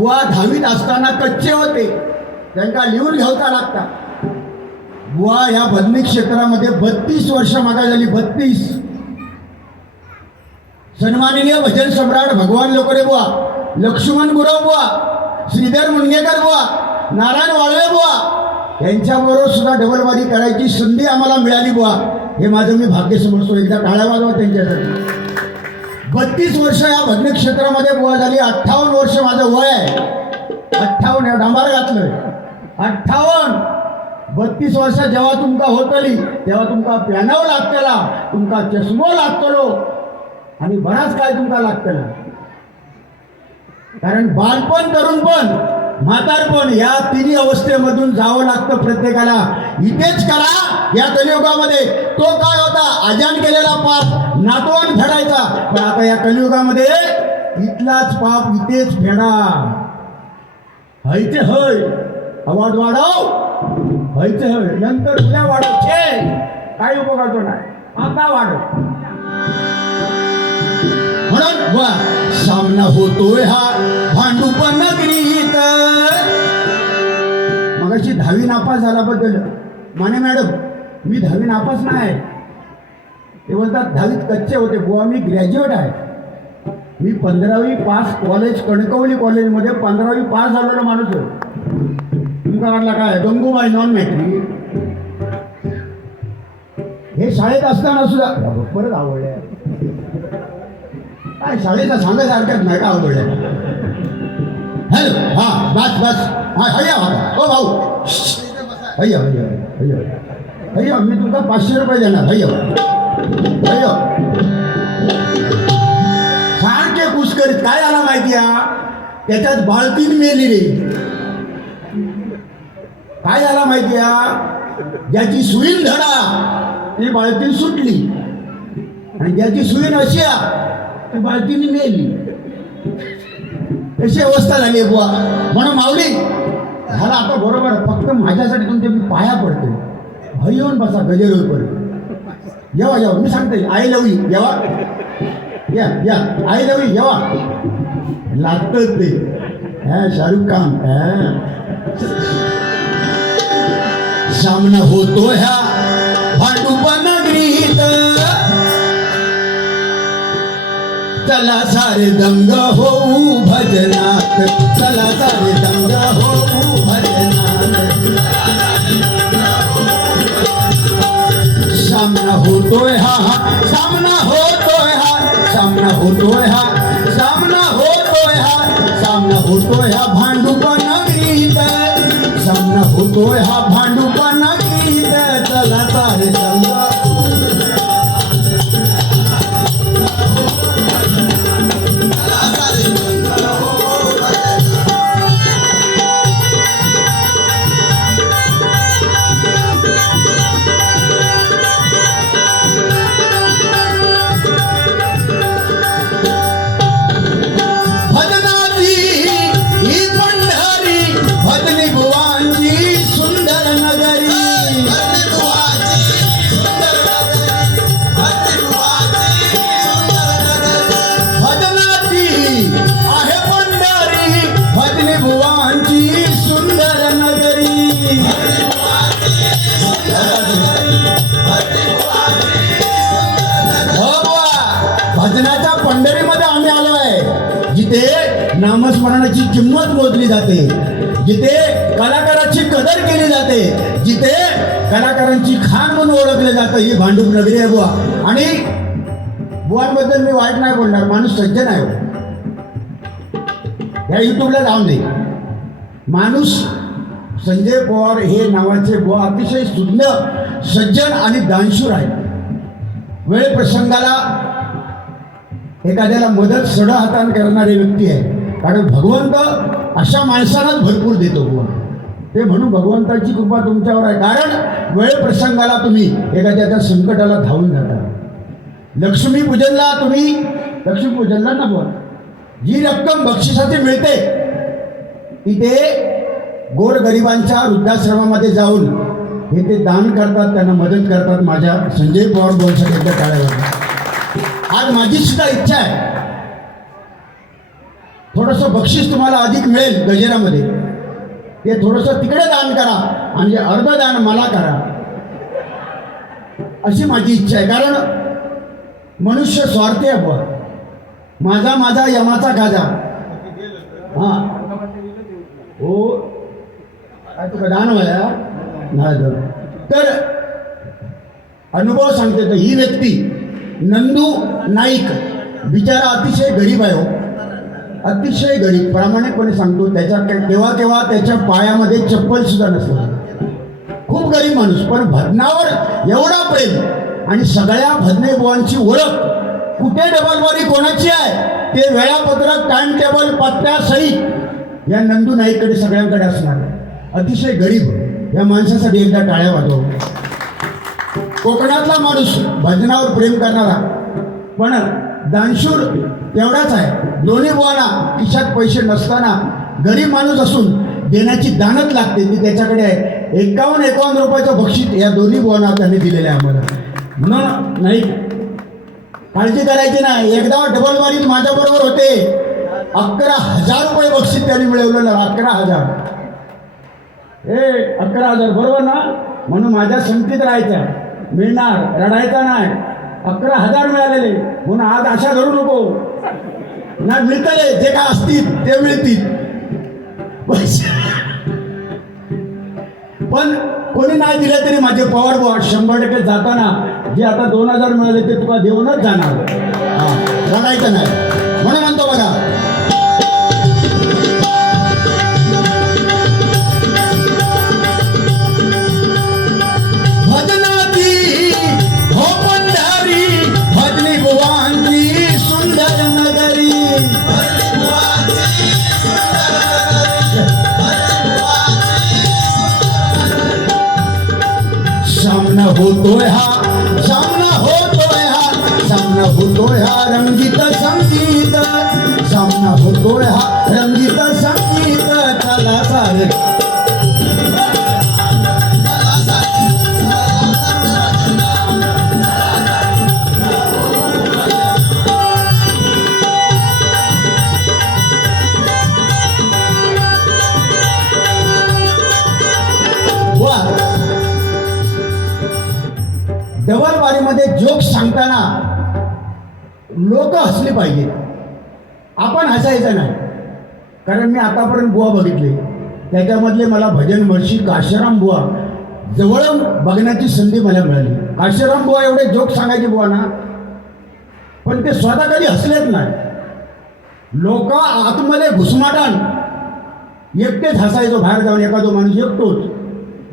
बुवा 10वीत असताना कच्चे होते, त्यांना लिहून घ्यावता लागता. बुवा या भजनी क्षेत्रामध्ये 32 वर्ष मागा झाली. 32. सन्माननीय भजन सम्राट भगवान लोकरे बुवा, लक्ष्मण गुरव बुवा, श्रीधर मुनगेकर बुवा, नारायण वाळवे बुवा यांच्याबरोबर सुद्धा डबलबाजी करायची संधी आम्हाला मिळाली बुवा. हे माझं मी भाग्य समजतो. एकदा टाळ्या वाजवा त्यांच्यासाठी. 32 वर्ष या भजनी क्षेत्रामध्ये बुवा झाली. 58 वर्ष माझं वय आहे. 58 या डांबार घातलं. 58. 32 वर्ष जेव्हा तुमका होतली तेव्हा तुमका प्यानाव लागतला, तुमका चष्मो लागतलो आणि बराच काय तुमका लागतला. कारण बालपण, तरुणपण, म्हातारपण या तिन्ही अवस्थेमधून जावं लागतं प्रत्येकाला. इथेच करा या कलियुगामध्ये. तो काय होता, आजान केलेला पाप नातवान फेडायचा. पण आता या कलियुगामध्ये इथलाच पाप इथेच फेडा. हयचे हय आवाज वाढव, हयचे हय नंतर उद्या वाढव. छे काही उपकारतो नाही, आता वाढव. म्हणून वा सामना होतोय हा भांडूपण नगरीत. मगाशी 10वी नापास झाल्याबद्दल माने मॅडम, मी 10वी नापास नाही. ते बोलतात 10वीत कच्चे होते. बुवा मी ग्रॅज्युएट आहे. मी 15वी पास कॉलेज, कणकवली कॉलेजमध्ये 15वी पास झालेला माणूस आहे. तुमचा वाटला काय गंगूबाई नॉन मॅट्रिक. हे शाळेत असताना सुद्धा परत आवडले. काय शाळेचा सांगायचं हरकत नाही का आवडले. हॅलो हा बस बस हा हया ओ भाऊ हया हया हया हया मी तुमका 500 रुपये देणार. हया हया सारखे खुश करीत. काय आला माहिती आहे, त्याच्यात बाळतीन मेली रे. काय झाला माहिती आहे, ज्याची सुईन धडा ती बाळतीन सुटली आणि ज्याची सुईन अशी ती बाळतीने मेली. अशी अवस्था झाली बुवा. म्हणून माऊली झाला आता बरोबर. फक्त माझ्यासाठी तुमच्या मी पाया पडते. भय येऊन बसा गजेरोपर्यंत. येवा येवा मी सांगते. आय लव यू येवा. या या आय लव यू येवा. लागतच ते. हा शाहरुख खान. सामना होतो ह्या भांडूपण नगरीत. चला सारे दंग होऊ भजनात. चला सारे दंग होऊ भजनात. सामना होतोय हा सामना होतोय हा सामना होतोय हा सामना होतोय हा सामना होतोय हा भांडूपण नगरीत. सामना होतोय हा भांडूपण नगरीत. चला सारे दंग भजनाच्या पंढरीमध्ये आम्ही आलो आहे. जिथे नामस्मरणाची किंमत मोजली जाते, जिथे कलाकाराची कदर केली जाते, जिथे कलाकारांची खाण म्हणून ओळखले जातं, ही भांडूप नगरी आहे बुवा. आणि बुवांबद्दल मी वाईट नाही बोलणार. माणूस सज्जन आहे. या युट्यूबला जाऊन दे. माणूस संजय पवार हे नावाचे बुवा अतिशय सुज्ञ, सज्जन आणि दानशूर आहे. वेळ प्रसंगाला एखाद्याला मदत सड हाताने करणारी व्यक्ती आहे. कारण भगवंत अशा माणसांनाच भरपूर देतो बुवा. ते म्हणून भगवंताची कृपा तुमच्यावर आहे. कारण वेळ प्रसंगाला तुम्ही एखाद्याच्या संकटाला धावून जाता. लक्ष्मीपूजनला तुम्ही लक्ष्मीपूजनला ना बुवा जी रक्कम बक्षिसाची मिळते तिथे गोरगरिबांच्या वृद्धाश्रमामध्ये जाऊन हे ते दान करतात, त्यांना मदत करतात. माझ्या संजय पवार बोलसाठी एकदा टाळ्या. आज माझी सुद्धा इच्छा आहे थोडंसं बक्षीस तुम्हाला अधिक मिळेल गजेरामध्ये, ते थोडंसं तिकडे दान करा आणि अर्ध दान मला करा, अशी माझी इच्छा आहे. कारण मनुष्य स्वार्थी आहे बुवा. माझा माझा यमाचा खाजा. हां हो काय तुका दान व्हाया नाही. तर अनुभव सांगते, तर ही व्यक्ती नंदू नाईक बिचारा अतिशय गरीब आहे हो, अतिशय गरीब. प्रामाणिकपणे सांगतो, त्याच्या केव्हा केव्हा त्याच्या पायामध्ये चप्पल सुद्धा नसतं. खूप गरीब माणूस, पण भजनावर एवढा प्रेम. आणि सगळ्या भजने बुवांची ओळख, कुठे डबलवारी कोणाची आहे ते वेळापत्रक, टाइम टेबल, पत्त्यासहित या नंदू नाईककडे सगळ्यांकडे असणार. अतिशय गरीब या माणसासाठी एकदा टाळ्या वाजव. कोकणातला माणूस, भजनावर प्रेम करणारा, पण दानशूर तेवढाच आहे. दोन्ही बुवांना खिशात पैसे नसताना गरीब माणूस असून देण्याची दानत लागते ती त्याच्याकडे आहे. 51 रुपयाचं बक्षीस या दोन्ही बुवांना त्यांनी दिलेलं आहे आम्हाला. म्हणून नाही काळजी करायची नाही. एकदा डबलवारीत माझ्याबरोबर होते, 11,000 रुपये बक्षीस त्यांनी मिळवलेलं. 11,000 11,000 बरोबर ना. म्हणून माझ्या संगतीत राहायच्या, मिळणार, रडायचा नाही. 11,000 मिळालेले. म्हणून आज आशा धरू नको, नाही मिळतले, जे काय असतील ते मिळतील. पण कोणी नाही दिलं तरी माझे पवार बुवा 100% जाताना जे आता 2,000 मिळाले ते तुला देऊनच जाणार. रडायचं नाही. म्हणून म्हणतो बघा, भजनाची हो पंढरी, भजनी बुवांची सुंदर नगरी. सामना होतोय हा, सामना होतोय हा, सामना होतोय हा रंगीत संगीत, सामना होतोय हा रंगीत संगीत. चला सारे डबलवारीमध्ये जोक सांगताना लोक हसले पाहिजे, आपण हसायचं नाही. कारण मी आतापर्यंत बुवा बघितले, त्याच्यामधले मला भजन महर्षी काशीराम बुवा जवळून बघण्याची संधी मला मिळाली. काशीराम बुवा एवढे जोक सांगायचे बुवा ना, पण ते स्वतः कधी हसलेच नाही. लोक आतमध्ये घुसमाटान एकटेच हसायचो, बाहेर जाऊन एखादो माणूस एकटोच,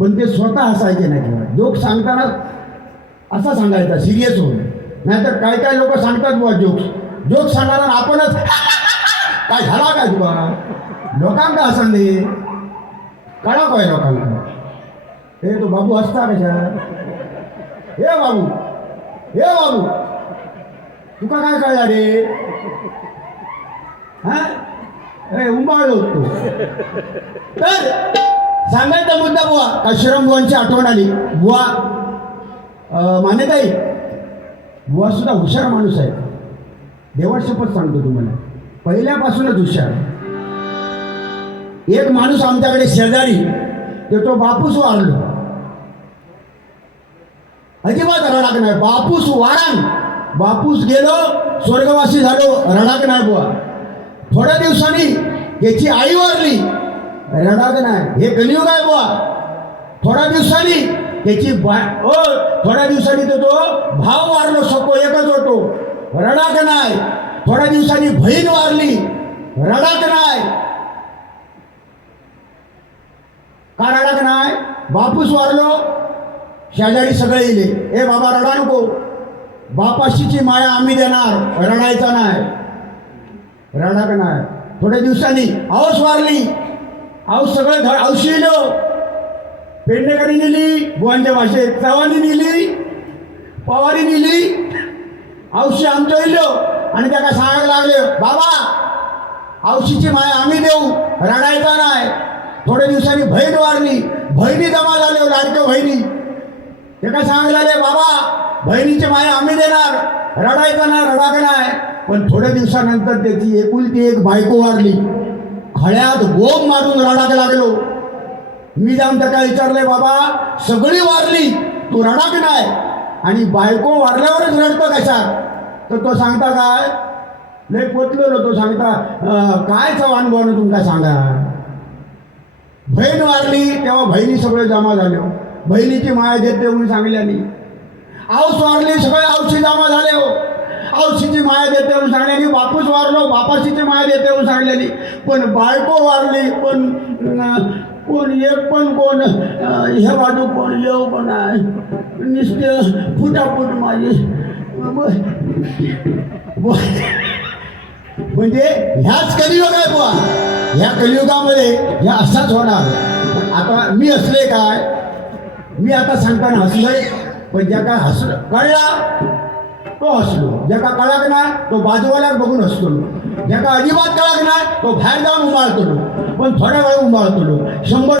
पण ते स्वतः हसायचे नाही. जोक सांगताना असा सांगायचा, सिरियस होऊन. नाहीतर काय काय लोक सांगतात बुवा जोक सांगणार आपणच काय झाला काय तुला, लोकांना हसन दे कळा काय लोकांना. हे तो बाबू हसता कशा, हे बाबू तुका काय कळला रे, हा उंबाळलो होतो. तर सांगायचा मुद्दा बुवा, काशीराम बुवांची आठवण आली. बुवा मान्यताई बुवा सुद्धा हुशार माणूस आहे, देवाशपथ सांगतो तुम्हाला, पहिल्यापासूनच हुशार. एक माणूस आमच्याकडे शेजारी, तो बापूस वारलो, अजिबात रडाक नाही. बापूस वारान, बापूस गेलो, स्वर्गवासी झालो, रडाक नाही बुवा. थोड्या दिवसांनी त्याची आई वारली, रडाक नाही. हे कलियुग आहे बुवा. थोड्या दिवसांनी त्याची थोड्या दिवसांनी तो भाव वारलो, सको एकच होतो, रडाक नाही. थोड्या दिवसांनी बहीण वारली, रडाक नाही. का रडाक नाही? बापूस वारलो, शेजारी सगळे येले, ए बाबा रडा नको, बापाशीची माया आम्ही देणार, रडायचा नाही, रडाक नाही. थोड्या दिवसांनी औस वारली, औस सगळं घर औशी येलो, पेडणेकरी नेली, बुवांच्या भाषेत चव्हाणी नेली, पवारी नेली, औशी आमच्या येलो. आणि त्याला सांगायला लागले, बाबा औशीची माया आम्ही देऊ, रडायचा नाही. थोड्या दिवसांनी बहीण वारली, बहिणी जमा झाले, लाडक्या बहिणी. त्याला सांगायला लागले, बाबा बहिणीची माया आम्ही देणार, रडायचा नाही, रडाक नाही. पण थोड्या दिवसानंतर त्याची एकुलती एक बायको वारली. खळ्यात बोंब मारून रडायला लागलो. मी जाऊन त्याला विचारलंय, बाबा सगळी वारली, तू रडाक नाही आणि बायको वारल्यावरच रडतं कशात? तर तो सांगता काय, लय पोचलो. तो सांगता काय चव्हाण भाऊनं तुमका सांगा, बहीण वारली तेव्हा बहिणी सगळे जमा झाले, बहिणीची माया देते म्हणून सांगल्यानी. औस वारली सगळे औशी जमा झाले, औशीची माया देते म्हणून सांगल्यानी. बापूस वारलो बापाशीची माया देते म्हणून सांगल्यानी. पण बायको वारली पण कोण एक पण कोण ह्या बाजू कोण येऊ पण आहे नुसते फुटाफूट माझी. म्हणजे ह्याच कलियुग आहे बुवा. ह्या कलियुगामध्ये ह्या असाच होणार. पण आता मी हसले काय, मी आता सांगताना हसलोय, पण ज्या काय हसलं कळला तो हसलो, ज्या का कळाक नाही तो बाजूवाल्याक बघून हसतो, ज्या का अजिबात कळाक नाही तो बाहेर जाऊन उमाळतो, पण थोड्या वेळ उमाळतो. 100